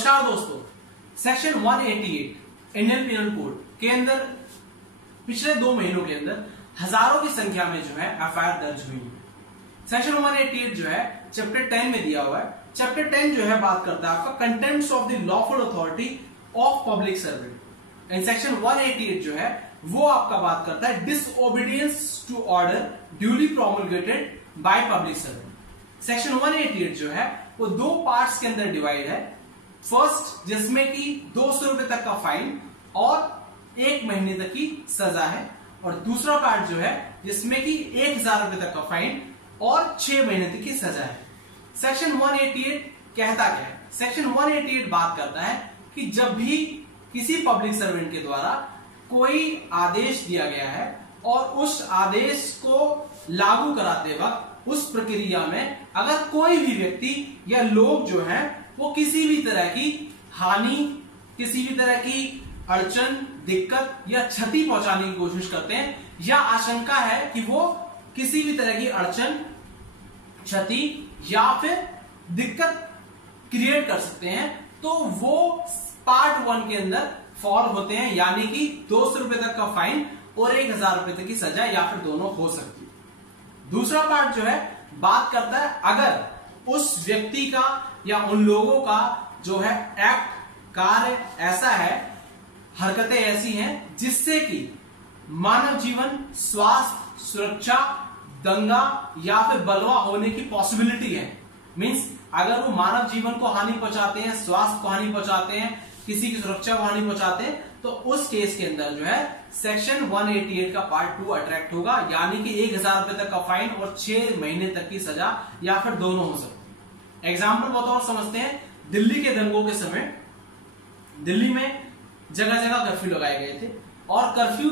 नमस्कार दोस्तों, section 188 Indian penal code के अंदर पिछले 2 महीनों के अंदर हजारों की संख्या में जो है एफआईआर दर्ज हुई है। सेक्शन 188 जो है चैप्टर 10 में दिया हुआ है। चैप्टर 10 जो है बात करता है आपका contempt of the lawful authority of public servant. And section 188 जो है वो आपका बात करता है disobedience to order duly promulgated by public servant. Section 188 जो है वो 2 पार्ट्स के अंदर डिवाइड है। फर्स्ट जिसमें कि 200 रुपए तक का फाइन और 1 महीने तक की सजा है, और दूसरा पार्ट जो है जिसमें कि 1000 रुपए तक का फाइन और 6 महीने तक की सजा है। सेक्शन 188 कहता क्या है? सेक्शन 188 बात करता है कि जब भी किसी पब्लिक सर्वेंट के द्वारा कोई आदेश दिया गया है और उस आदेश को लागू कराते वक्त उस प्रक्रिया में अगर कोई भी व्यक्ति या लोग जो हैं वो किसी भी तरह की हानि, किसी भी तरह की अड़चन, दिक्कत या क्षति पहुंचाने की कोशिश करते हैं, या आशंका है कि वो किसी भी तरह की अड़चन, क्षति या फिर दिक्कत क्रिएट कर सकते हैं, तो वो पार्ट 1 के अंदर फॉल होते हैं, यानी कि 200 रुपए तक का फाइन और 1000 रुपए तक की सजा या फिर दोनों हो सकती है। दूसरा पार्ट जो है बात करता है अगर उस व्यक्ति का या उन लोगों का जो है एक्ट, कार्य ऐसा है, हरकतें ऐसी हैं जिससे कि मानव जीवन, स्वास्थ्य, सुरक्षा, दंगा या फिर बलवा होने की पॉसिबिलिटी है। मींस अगर वो मानव जीवन को हानि पहुंचाते हैं, स्वास्थ्य को हानि पहुंचाते हैं, किसी की सुरक्षा को हानि पहुंचाते हैं, तो उस केस के अंदर जो है सेक्शन 188 का पार्ट 2 अट्रैक्ट होगा, यानी कि 1000 रुपए तक का फाइन और 6 महीने तक की सजा या फिर दोनों हो सकते हैं। एग्जाम्पल बतौर समझते हैं, दिल्ली के दंगों के समय दिल्ली में जगह जगह कर्फ्यू लगाए गए थे, और कर्फ्यू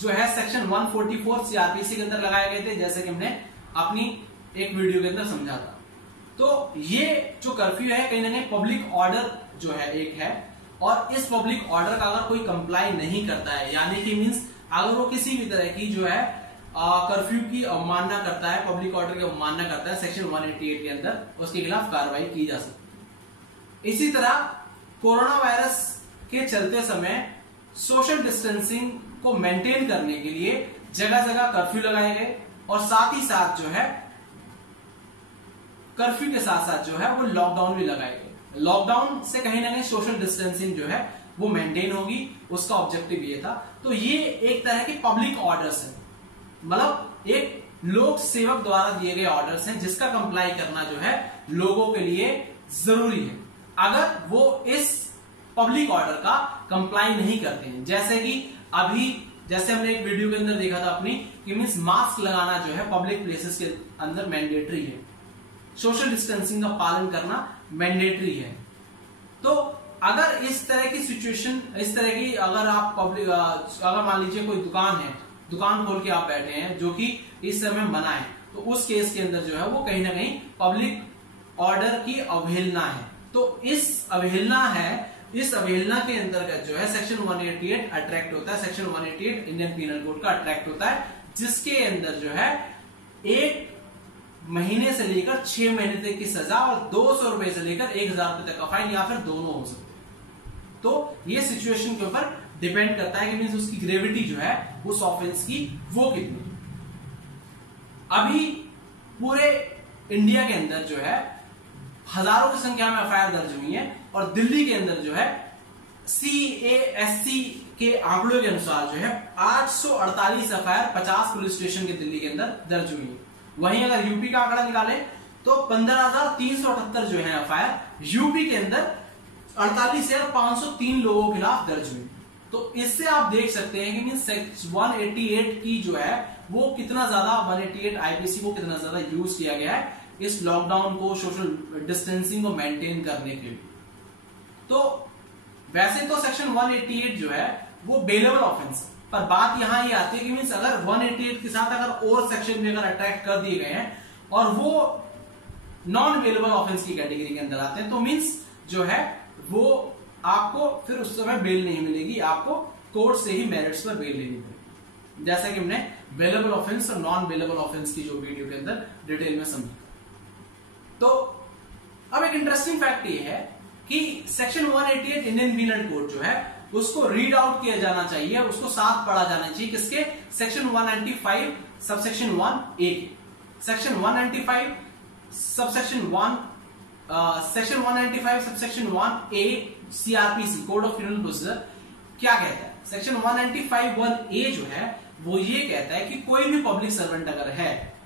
जो है सेक्शन 144 सीआरपीसी के अंदर लगाए गए थे, जैसे कि हमने अपनी एक वीडियो के अंदर समझा था। तो ये जो कर्फ्यू है कहीं ना कहीं पब्लिक ऑर्डर जो है एक है, और इस पब्लिक ऑर्डर का अगर कोई कंप्लाई नहीं करता है, यानी कि मींस अगर वो किसी भी तरह की जो है कर्फ्यू की अवमानना करता है, पब्लिक ऑर्डर की अवमानना करता है, सेक्शन 188 के अंदर उसके खिलाफ कार्रवाई की जा सकती है। इसी तरह कोरोना वायरस के चलते समय सोशल डिस्टेंसिंग को मेंटेन करने के लिए जगह जगह कर्फ्यू लगाए गए, और साथ ही साथ जो है कर्फ्यू के साथ साथ जो है वो लॉकडाउन भी लगाए गए। लॉकडाउन से कहीं ना कहीं सोशल डिस्टेंसिंग जो है वो मेंटेन होगी, उसका ऑब्जेक्टिव ये था। तो ये एक तरह के पब्लिक ऑर्डर्स है, मतलब एक लोक सेवक द्वारा दिए गए ऑर्डर्स हैं जिसका कंप्लाई करना जो है लोगों के लिए जरूरी है। अगर वो इस पब्लिक ऑर्डर का कंप्लाई नहीं करते हैं, जैसे कि अभी जैसे हमने एक वीडियो के अंदर देखा था अपनी कि मींस मास्क लगाना जो है पब्लिक प्लेसेस के अंदर मैंडेटरी है, सोशल डिस्टेंसिंग का पालन करना मैंडेटरी है। तो अगर इस तरह की सिचुएशन, इस तरह की अगर आप पब्लिक, अगर मान लीजिए कोई दुकान है, दुकान खोल के आप बैठे हैं जो कि इस समय मना है, तो उस केस के अंदर जो है वो कहीं ना कहीं पब्लिक ऑर्डर की अवहेलना है। तो इस अवहेलना के अंतर्गत जो है सेक्शन 188 अट्रैक्ट होता है। सेक्शन 188 इंडियन पीनल कोड का अट्रैक्ट होता है, जिसके अंदर जो है 1 महीने से लेकर 6 महीने तक की सजा और 200 रुपए से लेकर 1000 रुपए तक का फाइन या फिर दोनों हो सकते हैं। तो ये सिचुएशन के ऊपर डिपेंड करता है कि मींस उसकी ग्रेविटी जो है उस ऑफेंस की वो कितनी। अभी पूरे इंडिया के अंदर जो है हजारों की संख्या में एफआईआर दर्ज हुई है, और दिल्ली के अंदर जो है CASC के आंकड़ों के अनुसार जो है 848 एफआईआर 50 पुलिस स्टेशन के दिल्ली के अंदर दर्ज हुई है। वहीं अगर यूपी का आंकड़ा निकाले तो 15,378 जो है एफआईआर यूपी के अंदर 48,503 लोगों के खिलाफ दर्ज हुई। तो इससे आप देख सकते हैं कि मींस 188 की जो है वो कितना ज्यादा 188 आईपीसी को कितना ज्यादा यूज किया गया है इस लॉकडाउन को, सोशल डिस्टेंसिंग को मेंटेन करने के लिए। तो वैसे तो सेक्शन 188 जो है वो बेलेबल ऑफेंस, पर बात यहां ये आती है कि मींस अगर 188 के साथ अगर और सेक्शन भी अगर अट्रैक्ट कर दिए गए हैं और वो नॉन बेलेबल ऑफेंस की कैटेगरी के अंदर आते हैं, तो मींस जो है वो आपको फिर उस समय बेल नहीं मिलेगी, आपको कोर्ट से ही मेरिट्स पर बेल लेनी पड़ेगी, जैसा कि हमने बेलेबल ऑफेंस और नॉन बेलेबल ऑफेंस की जो वीडियो के अंदर डिटेल में समझा। तो अब एक इंटरेस्टिंग फैक्ट ये है कि सेक्शन 188 इंडियन पीनल कोड जो है उसको रीड आउट किया जाना चाहिए, उसको साथ पढ़ा जाना चाहिए। किसके? सेक्शन 195 सबसेक्शन 1A के। Section 195 subsection 1 section 195 subsection 1A CrPC code of criminal procedure क्या कहता है? सेक्शन 195 1A जो है वो ये कहता है कि कोई भी पब्लिक सर्वेंट अगर है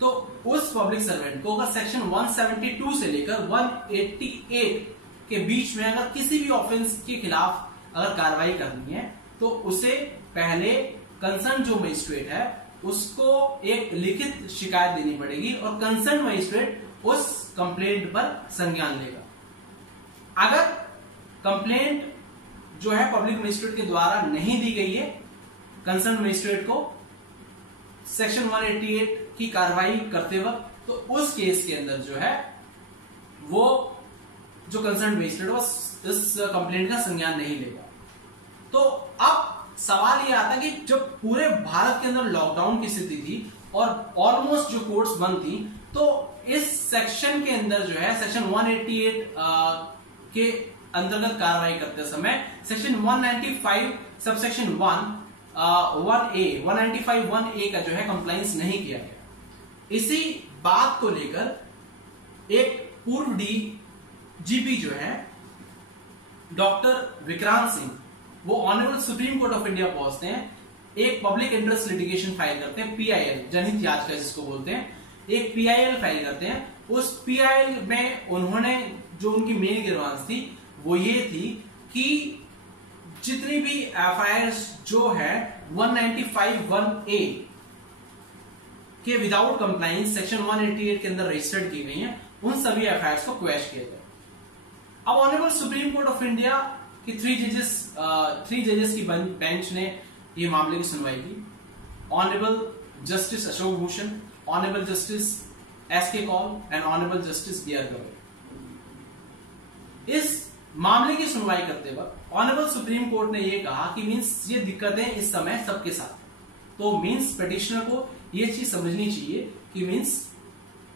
तो उस पब्लिक सर्वेंट को अगर सेक्शन 172 से लेकर 188 के बीच में अगर किसी भी ऑफेंस के खिलाफ अगर कार्रवाई करनी है तो उसे पहले कंसर्न जो मजिस्ट्रेट है उसको एक लिखित शिकायत देनी पड़ेगी और कंसर्न मजिस्ट्रेट उस कंप्लेंट पर संज्ञान लेगा। अगर कंप्लेंट जो है पब्लिक मजिस्ट्रेट के द्वारा नहीं दी गई है कंसर्न मजिस्ट्रेट को सेक्शन 188 की कार्रवाई करते वक्त, तो उस केस के अंदर जो है वो जो कंसर्न मजिस्ट्रेट वो इस कंप्लेंट का संज्ञान नहीं लेगा। तो अब सवाल ये आता है कि जब पूरे भारत के अंदर लॉकडाउन की स्थिति थी और ऑलमोस्ट जो कोर्ट्स बंद थी, तो इस सेक्शन के अंदर जो है सेक्शन 188 के अंतर्गत कार्रवाई करते समय सेक्शन 195 सबसेक्शन 195 1A का जो है कंप्लायंस नहीं किया गया। इसी बात को लेकर एक पूर्व डीजीपी जो है डॉक्टर विक्रांत सिंह वो honourable supreme court of India पहुंचते हैं, एक पब्लिक इंटरेस्ट लिटिगेशन फाइल करते हैं, PIL जनहित याचिका जिसको बोलते हैं, एक PIL फाइल करते हैं। उस PIL में उन्होंने जो उनकी मेन ग्रीवांस थी वो ये थी कि जितनी भी FIR जो है 195 1A के विदाउट कंप्लायंस सेक्शन 188 के अंदर रजिस्टर्ड की गई हैं, उन सभी FIR को क्वैश किया जाए। अब honourable supreme court of India की 3 जजेस की बेंच ने ये मामले की सुनवाई की। Honourable justice Ashok Bhushan, honourable justice SK Kaul and honourable justice BR Gavai. इस मामले की सुनवाई करते वक्त ऑनरेबल सुप्रीम कोर्ट ने यह कहा कि मींस ये दिक्कतें इस समय सबके साथ, तो मींस पिटिशनर को ये चीज समझनी चाहिए कि मींस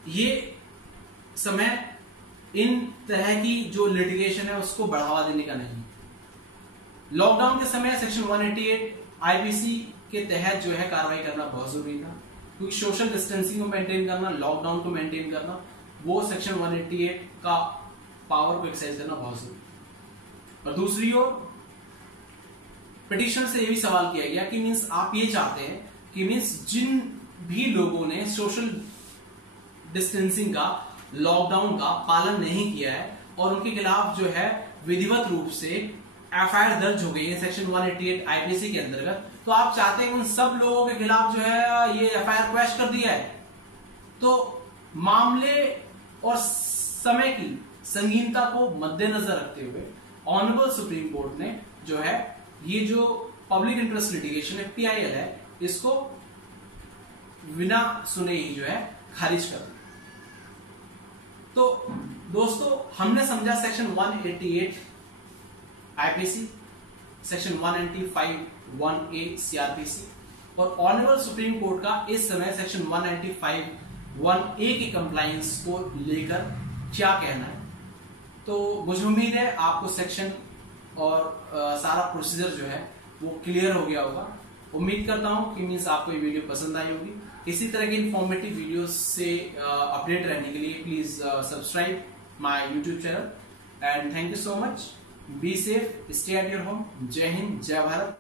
ये समय इन तरह की जो लिटिगेशन है उसको बढ़ावा देने का नहीं। लॉकडाउन के समय सेक्शन 188 IPC के तहत जो है कार्रवाई करना बहुत जरूरी था, क्योंकि सोशल डिस्टेंसिंग को मेंटेन करना, लॉकडाउन को मेंटेन करना, वो सेक्शन 188 का पावर को एक्सरसाइज करना बहुत जरूरी। और दूसरी ओर पिटिशन से ये भी सवाल किया गया कि मींस आप ये चाहते हैं कि मींस जिन भी लोगों ने सोशल डिस्टेंसिंग का, लॉकडाउन का पालन नहीं किया है और उनके खिलाफ जो है विधिवत रूप से FIR दर्ज हो गई है सेक्शन 188 IPC के अंतर्गत, तो आप चाहते हैं उन सब लोगों के खिलाफ जो है ये FIR क्वैश कर दिया है। तो मामले और समय की संगीनता को मद्देनजर रखते हुए ऑनरेबल सुप्रीम कोर्ट ने जो है ये जो पब्लिक इंटरेस्ट लिटिगेशन है PIL है, इसको बिना सुने ही जो है खारिज कर दिया। तो दोस्तों हमने समझा section 188 IPC, section 195 1A CRPC और ऑनरेबल सुप्रीम कोर्ट का इस समय सेक्शन 195 1A के कंप्लायंस को लेकर क्या कहना है। तो मुझे उम्मीद है आपको सेक्शन और सारा प्रोसीजर जो है वो क्लियर हो गया होगा। उम्मीद करता हूं कि मीन्स आपको ये वीडियो पसंद आई होगी। इसी तरह के इंफॉर्मेटिव वीडियोस से अपडेट रहने के लिए please subscribe my YouTube channel and thank you so much. Be safe, stay at your home. जय हिंद, जय भारत।